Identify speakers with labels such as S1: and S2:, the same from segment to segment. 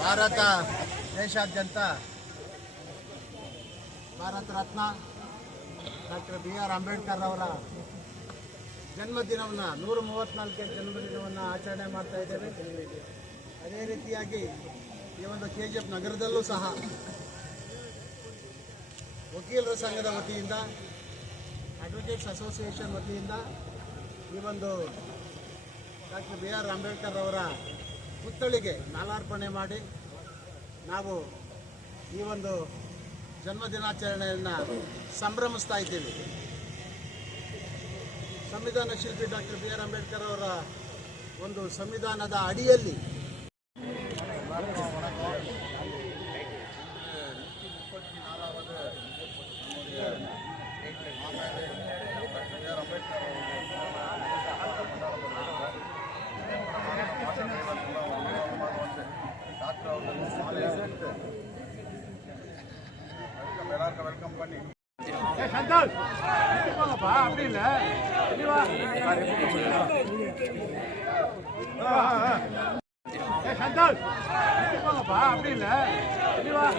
S1: ಭಾರತ ದೇಶಾದ್ಯಂತ Bharat Ratna doctor B R Ambedkar ಅವರ ಜನ್ಮದಿನವನ್ನು ನೂರ ಮೂವತ್ತ್ನಾಲ್ಕನೇ ಜನ್ಮದಿನವನ್ನು ಆಚರಣೆ ಮಾಡ್ತಾ ಇದ್ದೇವೆ. ಅದೇ ರೀತಿಯಾಗಿ ಈ ಒಂದು ಕೆ ಜಿ ಎಫ್ ನಗರದಲ್ಲೂ ಸಹ ವಕೀಲರ ಸಂಘದ ವತಿಯಿಂದ ಅಡ್ವೊಕೇಟ್ಸ್ ಅಸೋಸಿಯೇಷನ್ ವತಿಯಿಂದ ಈ ಒಂದು ಡಾಕ್ಟರ್ ಬಿ ಆರ್ ಅಂಬೇಡ್ಕರ್ ಅವರ ಪುತ್ಥಳಿಗೆ ಮಾಲಾರ್ಪಣೆ ಮಾಡಿ ನಾವು ಈ ಒಂದು ಜನ್ಮದಿನಾಚರಣೆಯನ್ನು ಸಂಭ್ರಮಿಸ್ತಾ ಇದ್ದೀವಿ. ಸಂವಿಧಾನ ಶಿಲ್ಪಿ ಡಾಕ್ಟರ್ ಬಿ ಆರ್ ಅಂಬೇಡ್ಕರ್ ಅವರ ಒಂದು ಸಂವಿಧಾನದ ಅಡಿಯಲ್ಲಿ
S2: ಡಾಕ್ಟರ್ ಬಿ ಆರ್ ಅಂಬೇಡ್ಕರ್ಗೆ ಡಾಕ್ಟರ್ ಬಿ ಆರ್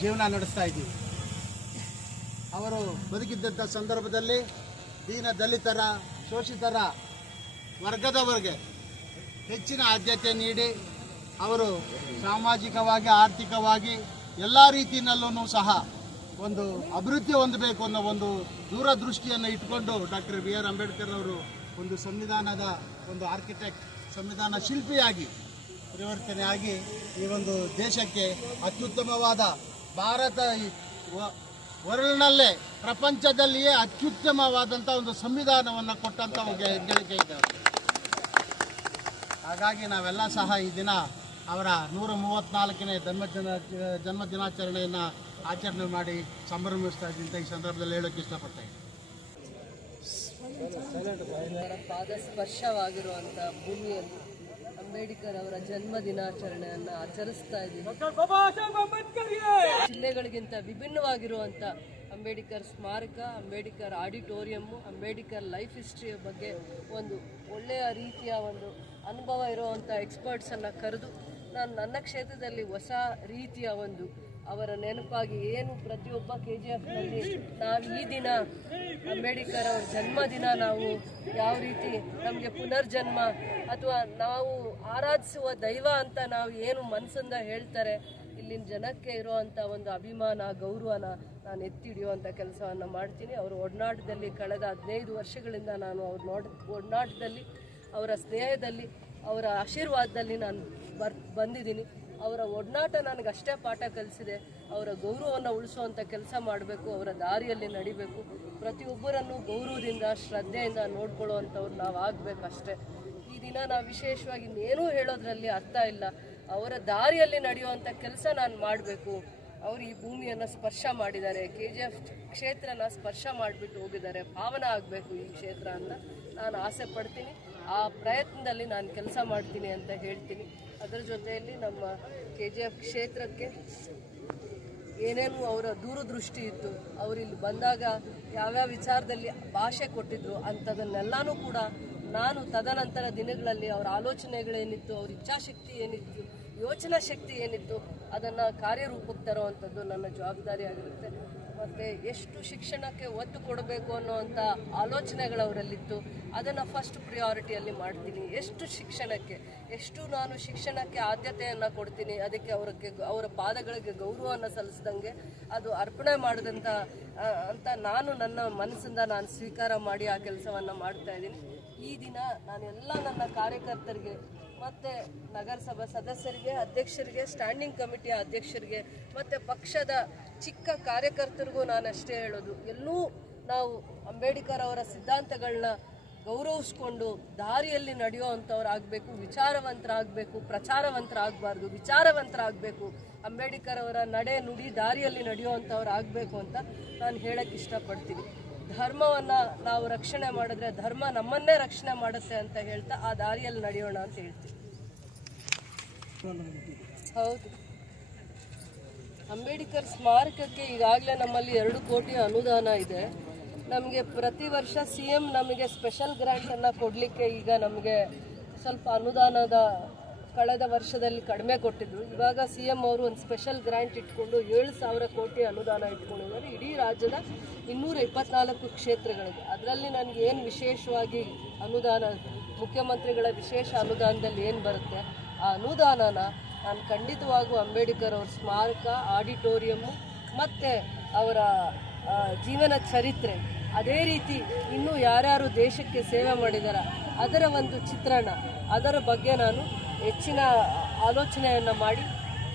S1: ಜೀವನ ನಡೆಸ್ತಾ ಇದ್ದೀವಿ. ಅವರು ಬದುಕಿದ್ದಂಥ ಸಂದರ್ಭದಲ್ಲಿ ದೀನ ದಲಿತರ, ಶೋಷಿತರ ವರ್ಗದವರಿಗೆ ಹೆಚ್ಚಿನ ಆದ್ಯತೆ ನೀಡಿ ಅವರು ಸಾಮಾಜಿಕವಾಗಿ, ಆರ್ಥಿಕವಾಗಿ ಎಲ್ಲ ರೀತಿಯಲ್ಲೂ ಸಹ ಒಂದು ಅಭಿವೃದ್ಧಿ ಹೊಂದಬೇಕು ಅನ್ನೋ ಒಂದು ದೂರದೃಷ್ಟಿಯನ್ನು ಇಟ್ಕೊಂಡು ಡಾಕ್ಟರ್ ಬಿ ಆರ್ ಅಂಬೇಡ್ಕರ್ ಅವರು ಒಂದು ಸಂವಿಧಾನದ ಒಂದು ಆರ್ಕಿಟೆಕ್ಟ್ ಸಂವಿಧಾನ ಶಿಲ್ಪಿಯಾಗಿ, ಪರಿವರ್ತನೆಯಾಗಿ ಈ ಒಂದು ದೇಶಕ್ಕೆ ಅತ್ಯುತ್ತಮವಾದ ಭಾರತ ವರ್ಲ್ಡ್ನಲ್ಲೇ ಪ್ರಪಂಚದಲ್ಲಿಯೇ ಅತ್ಯುತ್ತಮವಾದಂಥ ಒಂದು ಸಂವಿಧಾನವನ್ನು ಕೊಟ್ಟಂಥ ಒಂದು ಹೆಗ್ಗಳಿಕೆ ಇದೆ ಹಾಗಾಗಿ ನಾವೆಲ್ಲ ಸಹ ಈ ದಿನ ಅವರ ನೂರ ಮೂವತ್ತ್ನಾಲ್ಕನೇ ಜನ್ಮ ಜನ್ಮ ದಿನಾಚರಣೆಯನ್ನು ಆಚರಣೆ ಮಾಡಿ ಸಂಭ್ರಮಿಸ್ತಾ ಇದ್ದಂತ ಈ ಸಂದರ್ಭದಲ್ಲಿ ಹೇಳೋಕ್ಕೆ ಇಷ್ಟಪಡ್ತಾ ಇದ್ದೀನಿ
S2: ಅವರ ಪಾದ ಸ್ಪರ್ಶವಾಗಿರುವಂಥ ಭೂಮಿಯಲ್ಲಿ ಅಂಬೇಡ್ಕರ್ ಅವರ ಜನ್ಮ ದಿನಾಚರಣೆಯನ್ನ ಆಚರಿಸ್ತಾ ಇದ್ದೀವಿ ಜಿಲ್ಲೆಗಳಿಗಿಂತ ವಿಭಿನ್ನವಾಗಿರುವಂತ ಅಂಬೇಡ್ಕರ್ ಸ್ಮಾರಕ ಅಂಬೇಡ್ಕರ್ ಆಡಿಟೋರಿಯಮ್ಮು ಅಂಬೇಡ್ಕರ್ ಲೈಫ್ ಹಿಸ್ಟ್ರಿಯ ಬಗ್ಗೆ ಒಂದು ಒಳ್ಳೆಯ ರೀತಿಯ ಒಂದು ಅನುಭವ ಇರುವಂಥ ಎಕ್ಸ್ಪರ್ಟ್ಸನ್ನು ಕರೆದು ನಾನು ನನ್ನ ಕ್ಷೇತ್ರದಲ್ಲಿ ಹೊಸ ರೀತಿಯ ಒಂದು ಅವರ ನೆನಪಾಗಿ ಏನು ಪ್ರತಿಯೊಬ್ಬ ಕೆ ಜಿ ಎಫ್ನಲ್ಲಿ ನಾವು ಈ ದಿನ ಅಂಬೇಡ್ಕರ್ ಅವರ ಜನ್ಮದಿನ ನಾವು ಯಾವ ರೀತಿ ನಮಗೆ ಪುನರ್ಜನ್ಮ ಅಥವಾ ನಾವು ಆರಾಧಿಸುವ ದೈವ ಅಂತ ನಾವು ಏನು ಮನಸ್ಸಿಂದ ಹೇಳ್ತಾರೆ, ಇಲ್ಲಿನ ಜನಕ್ಕೆ ಇರುವಂತ ಒಂದು ಅಭಿಮಾನ, ಗೌರವನ ನಾನು ಎತ್ತಿ ಹಿಡಿಯುವಂಥ ಕೆಲಸವನ್ನು ಮಾಡ್ತೀನಿ. ಅವರು ಒಡನಾಟದಲ್ಲಿ ಕಳೆದ ಹದಿನೈದು ವರ್ಷಗಳಿಂದ ನಾನು ಅವ್ರ ನೋಡ್, ಒಡನಾಟದಲ್ಲಿ, ಅವರ ಸ್ನೇಹದಲ್ಲಿ, ಅವರ ಆಶೀರ್ವಾದದಲ್ಲಿ ನಾನು ಬರ್, ಬಂದಿದ್ದೀನಿ. ಅವರ ಒಡನಾಟ ನನಗೆ ಅಷ್ಟೇ ಪಾಠ ಕಲಿಸಿದೆ. ಅವರ ಗೌರವವನ್ನು ಉಳಿಸುವಂಥ ಕೆಲಸ ಮಾಡಬೇಕು, ಅವರ ದಾರಿಯಲ್ಲಿ ನಡಿಬೇಕು. ಪ್ರತಿಯೊಬ್ಬರನ್ನು ಗೌರವದಿಂದ, ಶ್ರದ್ಧೆಯಿಂದ ನೋಡ್ಕೊಳ್ಳುವಂಥವ್ರು ನಾವು ಆಗಬೇಕಷ್ಟೇ. ಈ ದಿನ ನಾವು ವಿಶೇಷವಾಗಿ ಇನ್ನೇನೂ ಹೇಳೋದ್ರಲ್ಲಿ ಅರ್ಥ ಇಲ್ಲ. ಅವರ ದಾರಿಯಲ್ಲಿ ನಡೆಯುವಂಥ ಕೆಲಸ ನಾನು ಮಾಡಬೇಕು. ಅವರು ಈ ಭೂಮಿಯನ್ನು ಸ್ಪರ್ಶ ಮಾಡಿದ್ದಾರೆ. ಕೆ ಜಿ ಎಫ್ ಕ್ಷೇತ್ರನ ಸ್ಪರ್ಶ ಮಾಡಿಬಿಟ್ಟು ಹೋಗಿದ್ದಾರೆ. ಭಾವನೆ ಆಗಬೇಕು ಈ ಕ್ಷೇತ್ರ ಅಂತ. ನಾನು ಆಸೆ ಪಡ್ತೀನಿ. ಆ ಪ್ರಯತ್ನದಲ್ಲಿ ನಾನು ಕೆಲಸ ಮಾಡ್ತೀನಿ ಅಂತ ಹೇಳ್ತೀನಿ. ಅದರ ಜೊತೆಯಲ್ಲಿ ನಮ್ಮ ಕೆ ಜಿ ಎಫ್ ಕ್ಷೇತ್ರಕ್ಕೆ ಏನೇನು ಅವರ ದೂರದೃಷ್ಟಿ ಇತ್ತು, ಅವರು ಇಲ್ಲಿ ಬಂದಾಗ ಯಾವ್ಯಾವ ವಿಚಾರದಲ್ಲಿ ಭಾಷೆ ಕೊಟ್ಟಿದ್ರು ಅಂಥದನ್ನೆಲ್ಲನೂ ಕೂಡ ನಾನು ತದನಂತರ ದಿನಗಳಲ್ಲಿ ಅವರ ಆಲೋಚನೆಗಳೇನಿತ್ತು, ಅವ್ರ ಇಚ್ಛಾಶಕ್ತಿ ಏನಿತ್ತು, ಯೋಚನಾ ಶಕ್ತಿ ಏನಿತ್ತು ಅದನ್ನು ಕಾರ್ಯರೂಪಕ್ಕೆ ತರುವಂಥದ್ದು ನನ್ನ ಜವಾಬ್ದಾರಿ ಆಗಿರುತ್ತೆ. ಮತ್ತು ಎಷ್ಟು ಶಿಕ್ಷಣಕ್ಕೆ ಒತ್ತು ಕೊಡಬೇಕು ಅನ್ನೋವಂಥ ಆಲೋಚನೆಗಳು ಅವರಲ್ಲಿತ್ತು. ಅದನ್ನು ಫಸ್ಟ್ ಪ್ರಿಯಾರಿಟಿಯಲ್ಲಿ ಮಾಡ್ತೀನಿ. ಎಷ್ಟು ಶಿಕ್ಷಣಕ್ಕೆ, ಎಷ್ಟು ನಾನು ಶಿಕ್ಷಣಕ್ಕೆ ಆದ್ಯತೆಯನ್ನು ಕೊಡ್ತೀನಿ, ಅದಕ್ಕೆ ಅವರಿಗೆ ಅವರ ಪಾದಗಳಿಗೆ ಗೌರವವನ್ನು ಸಲ್ಲಿಸ್ದಂಗೆ ಅದು ಅರ್ಪಣೆ ಮಾಡಿದಂಥ ಅಂತ ನಾನು ನನ್ನ ಮನಸ್ಸಿಂದ ನಾನು ಸ್ವೀಕಾರ ಮಾಡಿ ಆ ಕೆಲಸವನ್ನು ಮಾಡ್ತಾ ಇದ್ದೀನಿ. ಈ ದಿನ ನಾನೆಲ್ಲ ನನ್ನ ಕಾರ್ಯಕರ್ತರಿಗೆ ಮತ್ತು ನಗರಸಭಾ ಸದಸ್ಯರಿಗೆ, ಅಧ್ಯಕ್ಷರಿಗೆ ಸ್ಟ್ಯಾಂಡಿಂಗ್ ಕಮಿಟಿಯ ಅಧ್ಯಕ್ಷರಿಗೆ, ಮತ್ತು ಪಕ್ಷದ ಚಿಕ್ಕ ಕಾರ್ಯಕರ್ತರಿಗೂ ನಾನು ಅಷ್ಟೇ ಹೇಳೋದು. ಎಲ್ಲೂ ನಾವು ಅಂಬೇಡ್ಕರ್ ಅವರ ಸಿದ್ಧಾಂತಗಳನ್ನ ಗೌರವಿಸ್ಕೊಂಡು ದಾರಿಯಲ್ಲಿ ನಡೆಯುವಂಥವ್ರಾಗಬೇಕು ವಿಚಾರವಂತರಾಗಬೇಕು, ಪ್ರಚಾರವಂತರಾಗಬಾರ್ದು, ವಿಚಾರವಂತರಾಗಬೇಕು, ಅಂಬೇಡ್ಕರ್ ಅವರ ನಡೆ ನುಡಿ ದಾರಿಯಲ್ಲಿ ನಡೆಯುವಂಥವ್ರು ಆಗಬೇಕು ಅಂತ ನಾನು ಹೇಳಕ್ಕೆ ಇಷ್ಟಪಡ್ತೀನಿ. ಧರ್ಮವನ್ನು ನಾವು ರಕ್ಷಣೆ ಮಾಡಿದ್ರೆ ಧರ್ಮ ನಮ್ಮನ್ನೇ ರಕ್ಷಣೆ ಮಾಡುತ್ತೆ ಅಂತ ಹೇಳ್ತಾ ಆ ದಾರಿಯಲ್ಲಿ ನಡೆಯೋಣ ಅಂತ ಹೇಳ್ತೀವಿ. ಹೌದು. ಅಂಬೇಡ್ಕರ್ ಸ್ಮಾರಕಕ್ಕೆ ಈಗಾಗಲೇ ನಮ್ಮಲ್ಲಿ ಎರಡು ಕೋಟಿ ಅನುದಾನ ಇದೆ. ನಮಗೆ ಪ್ರತಿ ವರ್ಷ ಸಿ ಎಂ ನಮಗೆ ಸ್ಪೆಷಲ್ ಗ್ರ್ಯಾಂಟನ್ನು ಕೊಡಲಿಕ್ಕೆ ಈಗ ನಮಗೆ ಸ್ವಲ್ಪ ಅನುದಾನದ ಕಳೆದ ವರ್ಷದಲ್ಲಿ ಕಡಿಮೆ ಕೊಟ್ಟಿದ್ರು. ಇವಾಗ ಸಿ ಎಂ ಅವರು ಒಂದು ಸ್ಪೆಷಲ್ ಗ್ರ್ಯಾಂಟ್ ಇಟ್ಕೊಂಡು ಏಳು ಸಾವಿರ ಕೋಟಿ ಅನುದಾನ ಇಟ್ಕೊಂಡಿದ್ದಾರೆ. ಇಡೀ ರಾಜ್ಯದ ಇನ್ನೂರ ಇಪ್ಪತ್ನಾಲ್ಕು ಕ್ಷೇತ್ರಗಳಿದೆ. ಅದರಲ್ಲಿ ನನಗೆ ಏನು ವಿಶೇಷವಾಗಿ ಅನುದಾನ, ಮುಖ್ಯಮಂತ್ರಿಗಳ ವಿಶೇಷ ಅನುದಾನದಲ್ಲಿ ಏನು ಬರುತ್ತೆ? ಆ ಅನುದಾನನ ನಾನು ಖಂಡಿತವಾಗೂ ಅಂಬೇಡ್ಕರ್ ಅವ್ರ ಸ್ಮಾರಕ, ಆಡಿಟೋರಿಯಮ್ಮು ಮತ್ತು ಅವರ ಜೀವನ ಚರಿತ್ರೆ. ಅದೇ ರೀತಿ ಇನ್ನೂ ಯಾರ್ಯಾರು ದೇಶಕ್ಕೆ ಸೇವೆ ಮಾಡಿದಾರ, ಅದರ ಒಂದು ಚಿತ್ರಣ, ಅದರ ಬಗ್ಗೆ ನಾನು ಹೆಚ್ಚಿನ ಆಲೋಚನೆಯನ್ನು ಮಾಡಿ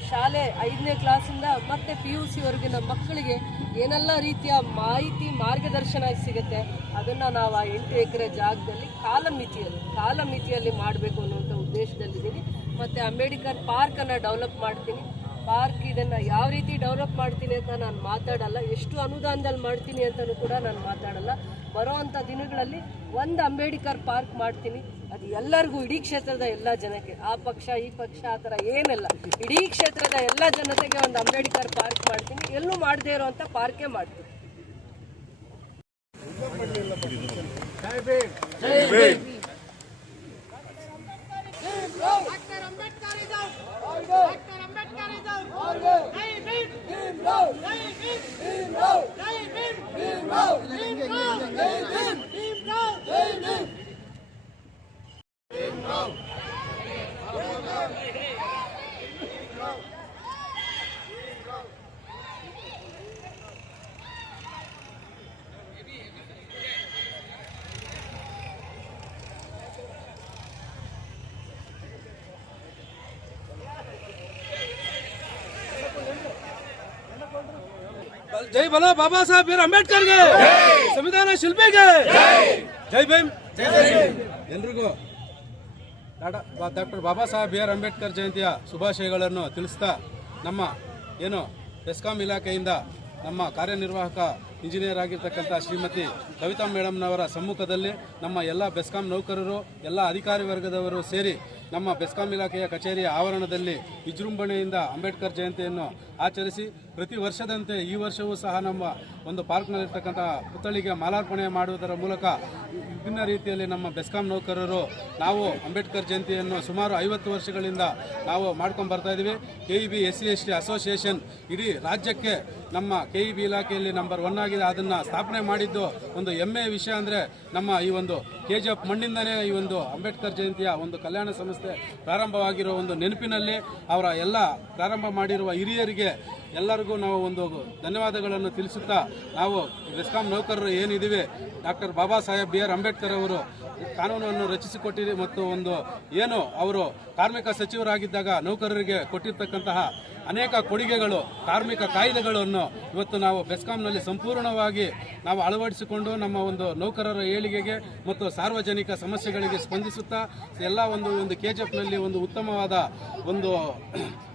S2: ಶಾಲೆ ಐದನೇ ಕ್ಲಾಸಿಂದ ಮತ್ತೆ ಪಿ ಯು ಸಿವರೆಗಿನ ಮಕ್ಕಳಿಗೆ ಏನೆಲ್ಲ ರೀತಿಯ ಮಾಹಿತಿ ಮಾರ್ಗದರ್ಶನ ಸಿಗುತ್ತೆ, ಅದನ್ನು ನಾವು ಆ ಎಂಟು ಎಕರೆ ಜಾಗದಲ್ಲಿ ಕಾಲಮಿತಿಯಲ್ಲಿ ಕಾಲಮಿತಿಯಲ್ಲಿ ಮಾಡಬೇಕು ಅನ್ನುವಂಥ ಉದ್ದೇಶದಲ್ಲಿದ್ದೀನಿ. ಮತ್ತು ಅಂಬೇಡ್ಕರ್ ಪಾರ್ಕನ್ನು ಡೆವಲಪ್ ಮಾಡ್ತೀನಿ. ಪಾರ್ಕ್ ಇದನ್ನು ಯಾವ ರೀತಿ ಡೆವಲಪ್ ಮಾಡ್ತೀನಿ ಅಂತ ನಾನು ಮಾತಾಡಲ್ಲ. ಎಷ್ಟು ಅನುದಾನದಲ್ಲಿ ಮಾಡ್ತೀನಿ ಅಂತಲೂ ಕೂಡ ನಾನು ಮಾತಾಡಲ್ಲ. ಬರೋವಂಥ ದಿನಗಳಲ್ಲಿ ಒಂದು ಅಂಬೇಡ್ಕರ್ ಪಾರ್ಕ್ ಮಾಡ್ತೀನಿ. ಅದು ಎಲ್ಲರಿಗೂ, ಇಡೀ ಕ್ಷೇತ್ರದ ಎಲ್ಲ ಜನಕ್ಕೆ. ಆ ಪಕ್ಷ, ಈ ಪಕ್ಷ, ಆ ಥರ ಏನಿಲ್ಲ. ಇಡೀ ಕ್ಷೇತ್ರದ ಎಲ್ಲ ಜನತೆಗೆ ಒಂದು ಅಂಬೇಡ್ಕರ್ ಪಾರ್ಕ್ ಮಾಡ್ತೀನಿ. ಎಲ್ಲೂ ಮಾಡದೇ ಇರೋವಂಥ ಪಾರ್ಕೇ ಮಾಡ್ತೀನಿ
S3: ಡಾಕ್ಟರ್ ಅಂಬೇಡ್ಕರ್ ಇದಾವ್ ಡಾಕ್ಟರ್ ಅಂಬೇಡ್ಕರ್ ಇದಾವ್ ಜೈ ಭೀಮ್ ಜೈ ಭೀಮ್ ಜೈ ಭೀಮ್ ಭೀಮ್ ರಾವ್ ಭೀಮ್ ರಾವ್ ಜೈ ಭೀಮ್ ಭೀಮ್ ರಾವ್ ಜೈ ಭೀಮ್
S1: ಭೀಮ್ ರಾವ್
S4: ಜೈ ಬಲೋ ಬಾಬಾ ಸಾಹೇಬ್ ಬೀರ್ ಅಂಬೇಡ್ಕರ್ ಅಂಬೇಡ್ಕರ್ಗೆ ಸಂವಿಧಾನ ಶಿಲ್ಪಿಗೆ. ಜೈ. ಭೀಮ್. ಎಲ್ರಿಗೂ doctor Baba Saheb B R Ambedkar ಜಯಂತಿಯ ಶುಭಾಶಯಗಳನ್ನು ತಿಳಿಸ್ತಾ ನಮ್ಮ ಏನು ಬೆಸ್ಕಾಂ ಇಲಾಖೆಯಿಂದ ನಮ್ಮ ಕಾರ್ಯನಿರ್ವಾಹಕ ಇಂಜಿನಿಯರ್ ಆಗಿರ್ತಕ್ಕಂಥ ಶ್ರೀಮತಿ ಕವಿತಾ ಮೇಡಮ್ನವರ ಸಮ್ಮುಖದಲ್ಲಿ ನಮ್ಮ ಎಲ್ಲ ಬೆಸ್ಕಾಂ ನೌಕರರು ಎಲ್ಲ ಅಧಿಕಾರಿ ವರ್ಗದವರು ಸೇರಿ ನಮ್ಮ ಬೆಸ್ಕಾಂ ಇಲಾಖೆಯ ಕಚೇರಿಯ ಆವರಣದಲ್ಲಿ ವಿಜೃಂಭಣೆಯಿಂದ ಅಂಬೇಡ್ಕರ್ ಜಯಂತಿಯನ್ನು ಆಚರಿಸಿ ಪ್ರತಿ ವರ್ಷದಂತೆ ಈ ವರ್ಷವೂ ಸಹ ನಮ್ಮ ಒಂದು ಪಾರ್ಕ್ನಲ್ಲಿರ್ತಕ್ಕಂಥ ಪುತ್ಥಳಿಗೆ ಮಾಲಾರ್ಪಣೆ ಮಾಡುವುದರ ಮೂಲಕ ವಿಭಿನ್ನ ರೀತಿಯಲ್ಲಿ ನಮ್ಮ ಬೆಸ್ಕಾಂ ನೌಕರರು ನಾವು ಅಂಬೇಡ್ಕರ್ ಜಯಂತಿಯನ್ನು ಸುಮಾರು ಐವತ್ತು ವರ್ಷಗಳಿಂದ ನಾವು ಮಾಡ್ಕೊಂಡು ಬರ್ತಾ ಇದ್ದೀವಿ K E B S C S T association ಇಡೀ ರಾಜ್ಯಕ್ಕೆ ನಮ್ಮ ಕೆ ಇ ಬಿ ಇಲಾಖೆಯಲ್ಲಿ ನಂಬರ್ ಒನ್ ಆಗಿದೆ. ಅದನ್ನು ಸ್ಥಾಪನೆ ಮಾಡಿದ್ದು ಒಂದು ಹೆಮ್ಮೆಯ ವಿಷಯ ಅಂದರೆ ನಮ್ಮ ಈ ಒಂದು ಕೆ ಜಿ ಎಫ್ ಮಣ್ಣಿಂದನೇ ಈ ಒಂದು ಅಂಬೇಡ್ಕರ್ ಜಯಂತಿಯ ಒಂದು ಕಲ್ಯಾಣ ಸಂಸ್ಥೆ ಪ್ರಾರಂಭವಾಗಿರೋ ಒಂದು ನೆನಪಿನಲ್ಲಿ ಅವರ ಎಲ್ಲ ಪ್ರಾರಂಭ ಮಾಡಿರುವ ಹಿರಿಯರಿಗೆ ಎಲ್ಲರಿಗೂ ನಾವು ಒಂದು ಧನ್ಯವಾದಗಳನ್ನು ತಿಳಿಸುತ್ತಾ ನಾವು ಬೆಸ್ಕಾಂ ನೌಕರರು ಏನಿದ್ದೀವಿ, doctor Baba Saheb B R Ambedkar ಅವರು ಕಾನೂನನ್ನು ರಚಿಸಿಕೊಟ್ಟಿರಿ ಮತ್ತು ಒಂದು ಏನು ಅವರು ಕಾರ್ಮಿಕ ಸಚಿವರಾಗಿದ್ದಾಗ ನೌಕರರಿಗೆ ಕೊಟ್ಟಿರ್ತಕ್ಕಂತಹ ಅನೇಕ ಕೊಡುಗೆಗಳು, ಕಾರ್ಮಿಕ ಕಾಯ್ದೆಗಳನ್ನು ಇವತ್ತು ನಾವು ಬೆಸ್ಕಾಂನಲ್ಲಿ ಸಂಪೂರ್ಣವಾಗಿ ನಾವು ಅಳವಡಿಸಿಕೊಂಡು ನಮ್ಮ ಒಂದು ನೌಕರರ ಏಳಿಗೆಗೆ ಮತ್ತು ಸಾರ್ವಜನಿಕ ಸಮಸ್ಯೆಗಳಿಗೆ ಸ್ಪಂದಿಸುತ್ತಾ ಎಲ್ಲ ಒಂದು ಒಂದು ಕೆ ಜಿ ಒಂದು ಉತ್ತಮವಾದ ಒಂದು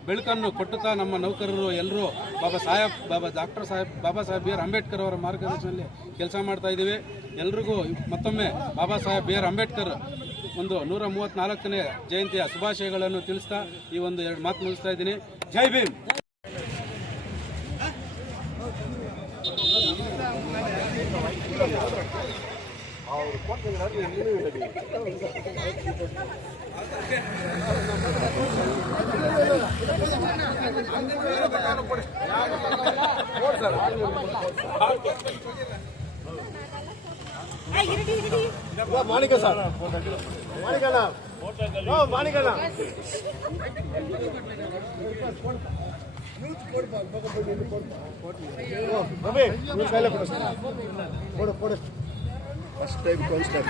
S4: ಬೆಳಕನ್ನು ಕೊಟ್ಟುತ್ತಾ ನಮ್ಮ ನೌಕರರು ಎಲ್ಲರೂ Baba Saheb, Baba doctor Saheb, Baba Saheb B R Ambedkar ಅವರ ಮಾರ್ಗದರ್ಶನದಲ್ಲಿ ಕೆಲಸ ಮಾಡ್ತಾ ಇದ್ದೀವಿ. ಎಲ್ರಿಗೂ ಮತ್ತೊಮ್ಮೆ ಬಾಬಾ ಸಾಹೇಬ್ ಬಿ ಆರ್ ಅಂಬೇಡ್ಕರ್ ಒಂದು ನೂರ ಮೂವತ್ತ್ನಾಲ್ಕನೇ ಜಯಂತಿಯ ಶುಭಾಶಯಗಳನ್ನು ತಿಳಿಸ್ತಾ ಈ ಒಂದು ಎರಡು ಮಾತು ಮುಗಿಸ್ತಾ ಇದ್ದೀನಿ. ಜೈ ಭೀಮ್
S5: ಮಾಣಿಕ ಸರ್ ಮಾಣಿಕಣ್ಣ ಓ, ಮಾಣಿಕಣ್ಣ ಓ, ರವಿ, ನೀನ್ ಕೈಲೇ ಕೊಡು ಸರ್. ಕೊಡು ಕೊಡು first time councillor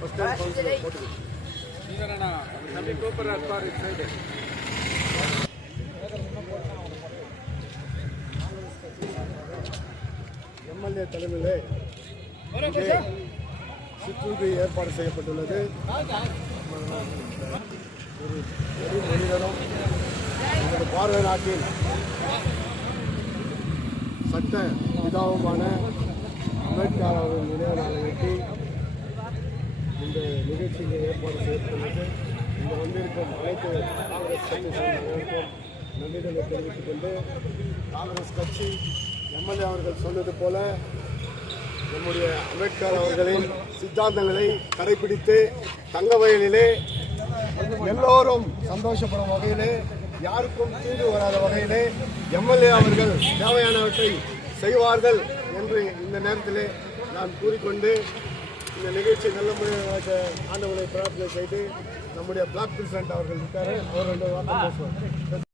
S5: first time councillor ಕೊಟ್ಟು எம்எல்ஏ தலைமையிலே இங்கே ஏற்பாடு செய்யப்பட்டுள்ளது. ஒரு ஒரு மனிதனும் நமது பார்வை நாட்டின் சட்ட பிதாவுமான அம்பேத்கர் அவர்கள் நினைவு நாளையொட்டி இந்த நிகழ்ச்சிக்கு ஏற்பாடு செய்யப்பட்டுள்ளது. இங்கே வந்திருக்கும் அனைத்து காங்கிரஸ் கட்சி சார்ந்தவர்களுக்கும் நன்றிகளை தெரிவித்துக் கொண்டு காங்கிரஸ் கட்சி எம்எல்ஏ அவர்கள் சொன்னது போல நம்முடைய அம்பேத்கர் அவர்களின் சித்தாந்தங்களை கடைபிடித்து தங்க வயலிலே எல்லோரும் சந்தோஷப்படும் வகையிலே யாருக்கும் தீங்கு வராத வகையிலே எம்எல்ஏ அவர்கள் தேவையானவற்றை செய்வார்கள் என்று இந்த நேரத்திலே நான் கூறிக்கொண்டு இந்த நிகழ்ச்சி நல்ல முறையாக ஆண்டவனை பிரார்த்தனை செய்து நம்முடைய பிளாக் பிரசிடென்ட் அவர்கள் இருக்காரு அவர் வாக்கு பேசுவார்